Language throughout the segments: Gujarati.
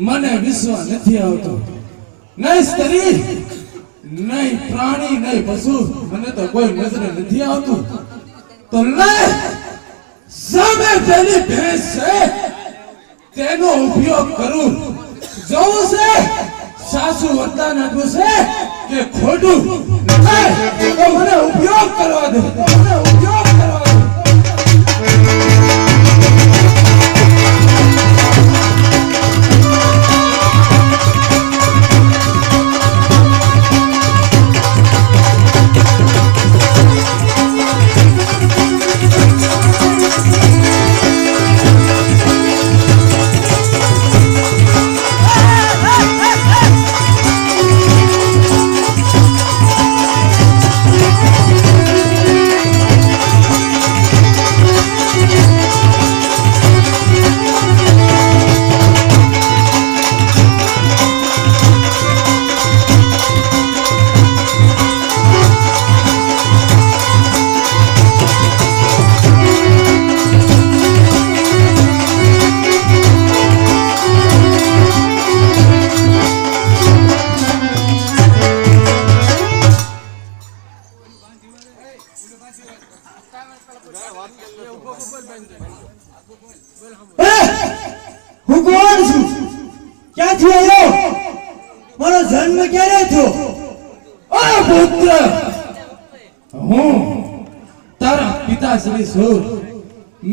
મને વિશ્વાસ નથી આવતો. નહીં સ્ત્રી, નહીં પ્રાણી, નહીં પશુ, મને તો કોઈ નજરે નથી આવતું. તો લે સામે પેલી ભેંસ છે તેનો ઉપયોગ કરું. જોવું છે સાસુ વરદાન આપ્યું છે કે ખોટું. તો મને ઉપયોગ કરવા દે, મને ઉપયોગ કરવા દે. હું કોણ છું? ક્યાંથી આવ્યો? મારો જન્મ ક્યારે થયો? ઓ પુત્ર, હું તારા પિતાશ્રી છું.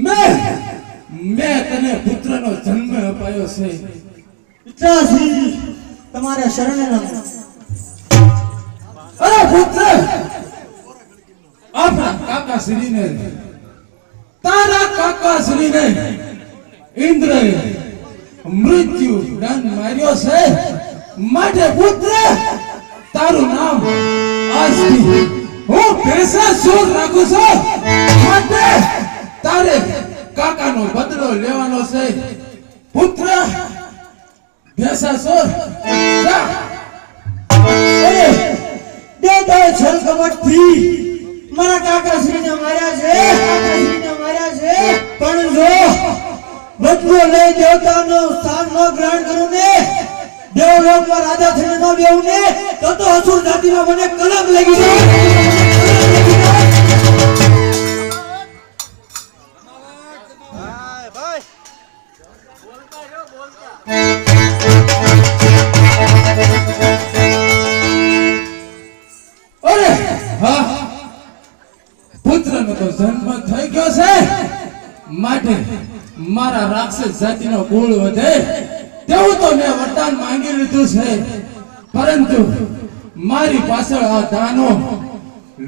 મેં તને પુત્રનો જન્મ અપાયો છે. પિતાશ્રી તમારા શરણે નમો. અરે પુત્ર, આપણા કાકાશ્રીને, તારા કાકાશ્રીને ઇન્દ્રએ મૃત્યુ દંડ માર્યો છે. માટે પુત્ર, તારું નામ આજથી હું ભેંસાસુર રાખું છું. માટે તારે કાકાનો બદલો લેવાનો છે. પુત્ર ભેંસાસુર, જા. દેવતાએ છલ કપટથી મારા કાકાશ્રીને માર્યા છે, કાકાશ્રીને માર્યા છે. પણ જો બદલો લઈ દેવતાનો સ્થાન ન ગ્રહણ કરું ને, દેવલોકમાં રાજા થઈને ન બેહું ને, તો અસુર જાતિમાં મને કલંક લાગી જાય. પુત્રનો તો જન્મ થઈ ગયો છે. માટે મારા રાક્ષસ જાતિનો કુળ વધે તેવું તો મેં વરદાન માંગી લીધું છે. પરંતુ મારી પાછળ આ દાનો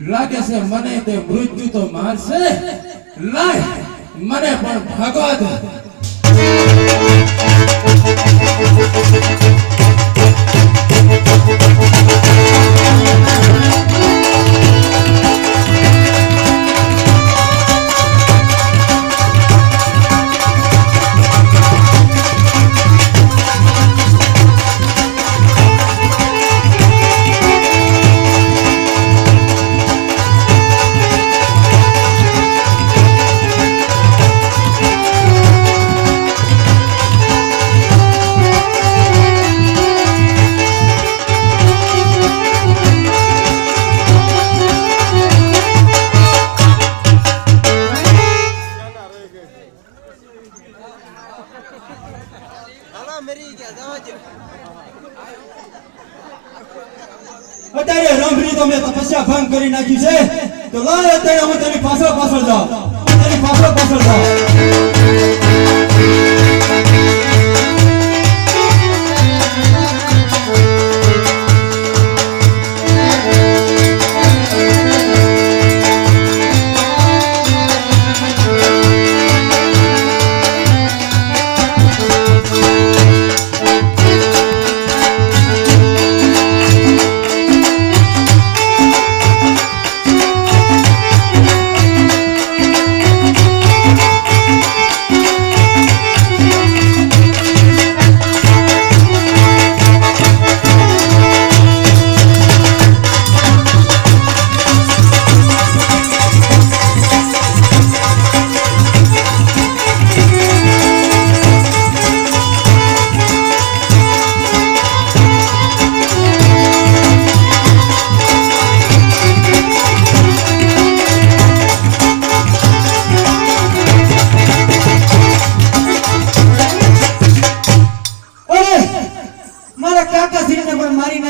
લાગે છે, મને તે મૃત્યુ તો મારશે. લાય મને પણ ભાગવા દે. અત્યારે રંભરી તો મેં તપસ્યા ભંગ કરી નાખી છે. તો લાય અત્યારે હું તેની પાછળ જાઉં, તેની પાછળ જાઉં.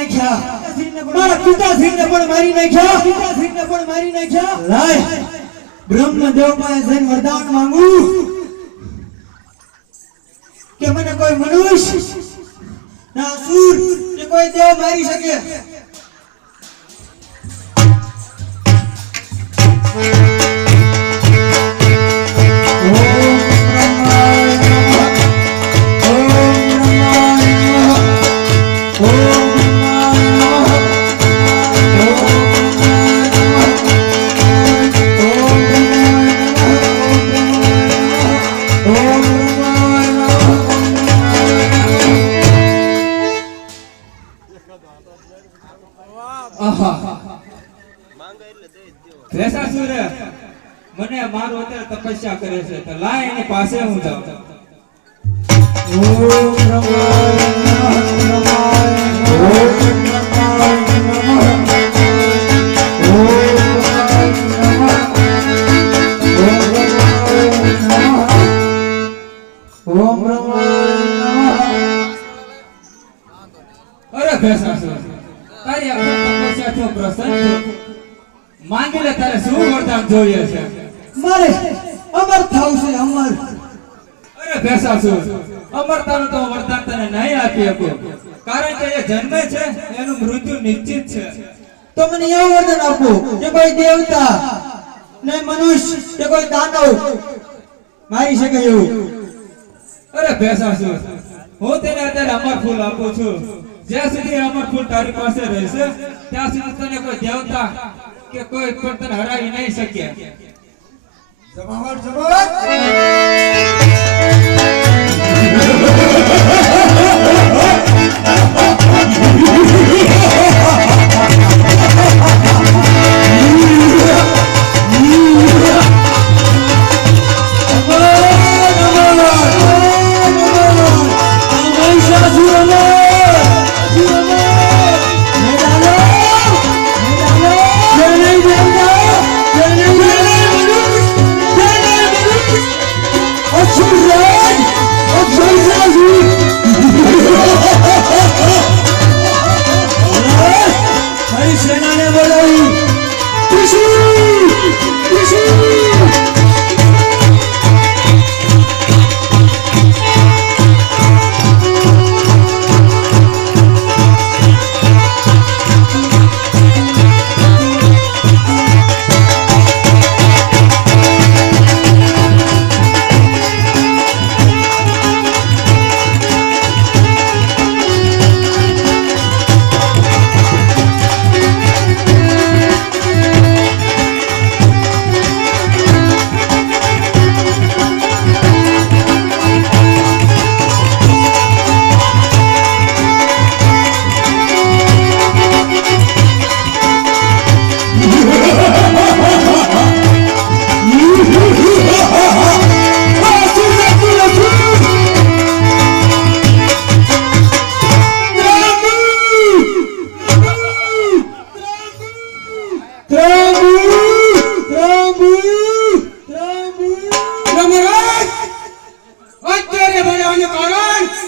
નાખ્યા મારા પિતાશ્રીને પણ મારી નાખ્યા લાય બ્રહ્મદેવ પાસે જઈને વરદાન માંગુ કે મને કોઈ મનુષ્ય ના અસુર કે કોઈ દેવ મારી શકે મને મારું અત્યારે તપસ્યા કરે છે તો લાય એની પાસે હું જાઉં અરે ભેસાસુર તારી આખી તપસ્યા તો પ્રસન્ન માંગી લે તારે શું વરદાન જોઈએ છે મારે અમર થાવું છે અમર અરે ભેસાસુર અમરતાનું તો વરદાન તને નહીં આપી શકું કારણ કે એ જન્મે છે એનું મૃત્યુ નિશ્ચિત છે તો મને એવું વરદાન આપો કે કોઈ દેવતા ને મનુષ્ય કે કોઈ દાનવ મારી શકે એવું અરે ભેસાસુર હું તને અત્યારે અમર ફૂલ આપું છું જ્યાં સુધી અમર ફૂલ તારી પાસે રહેશે ત્યાં સુધી તને કોઈ દેવતા કે કોઈ પણ તને હરાવી નહીં શકે જમાવટ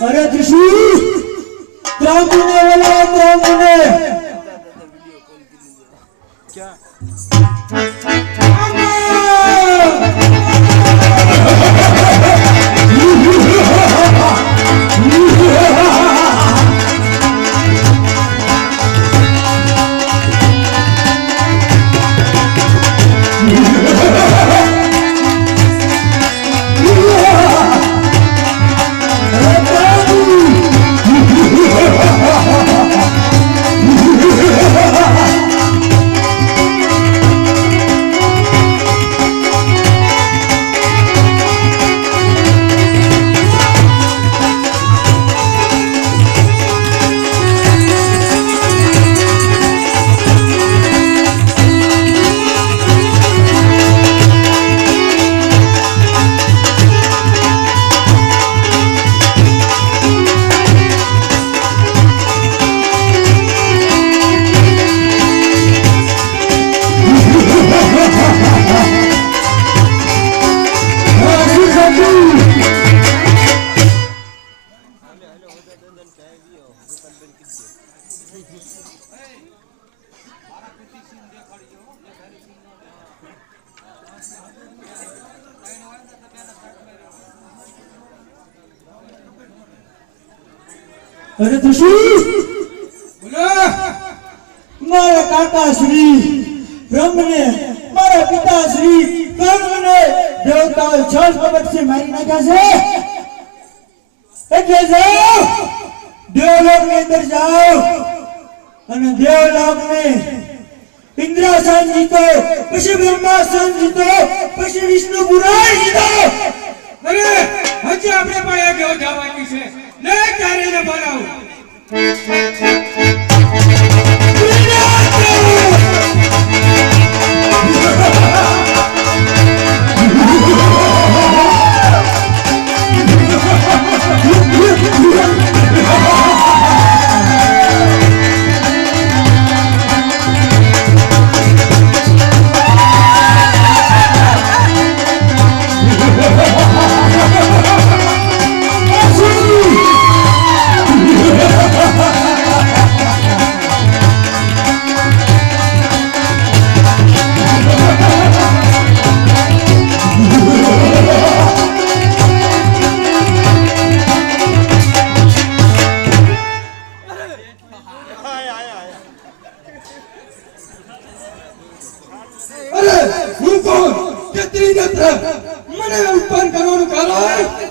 અરે ત્રિશૂળ ત્રાંબુને બોલાવો ત્રાંબુને અરે ઋષિ બોલો મારા કાકા શ્રી બ્રહ્મને મારા પિતા શ્રી કર્મને દેવતાઓ છલ કપટથી મારી નાખ્યા છે એટલે જાઓ દેવલોકની અંદર જાઓ અને દેવલોકને ઇન્દ્રાસન જીતો પછી બ્રહ્માસન જીતો પછી વિષ્ણુ પુરાણ જીતો અરે હજી આપણે પણ એક એવો જવાની છે લે ચારે ને બોલાવો અરે હું કોણ કે ત્રિનેત્ર મને ઉત્પન્ન કરવાનું કારણ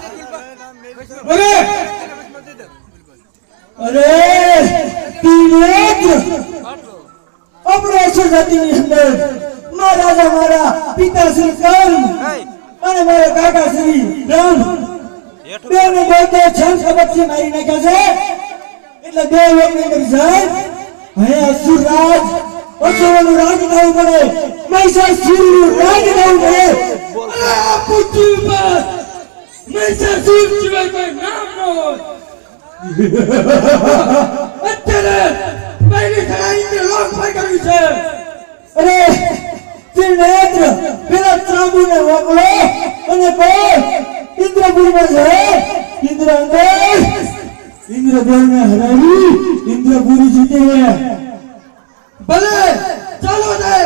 અરે અરે તિનેત્ર આપણે અસર જાતિની અંદર મારા પિતા શ્રી કર્મ અને મારા કાકા શ્રી રામ બેને બોલતે છલ કપટથી મારી નાખ્યા છે એટલે દેવલોકની અંદર જાય હે અસુરરાજ અસુરોનું રાજ થવું પડે મહિષાસુરનું રાજ થવું પડે અરે આ પૃથ્વી પર મહિષાસુર સિવાય કોઈ નામ ન હોય અત્યારે પહેલી સડાઈ તે લોક પર કર્યું છે અરે ત્રિનેત્ર પેલા ત્રાંબુને મોકલો અને કહો ઇન્દ્રપુરીમાં જાય ઇન્દ્ર અંદર ઇન્દ્રદેવને હરાવી ઇન્દ્રપુરી જીતે ભલે ચાલો દે